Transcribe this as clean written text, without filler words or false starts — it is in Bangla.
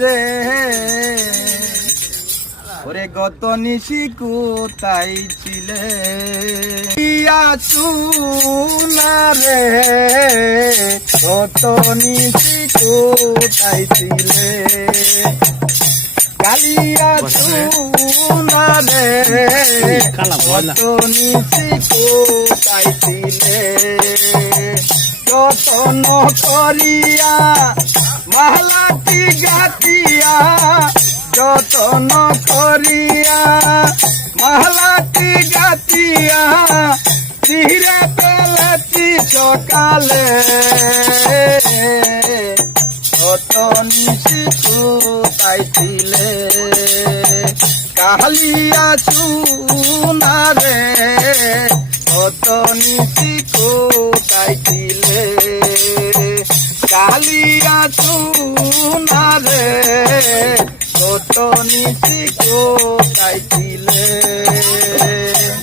রে ওরে গত নিশি কোথায় ছিলে না রে গত নিশি কোথায় ছিলে কালিয়া না রে গত নিশি কোথায় ছিলে যতন করিয়া মালাটি গাতিয়া যতন করিয়া মালাটি গাতিয়া ধীরে পেলেছি সকালে কত নিশি কোথায় ছিলে কালিয়া না রে কত নিশি কোথায় ছিলে কালিয়া না রে কত নিশি কোথায় ছিলে।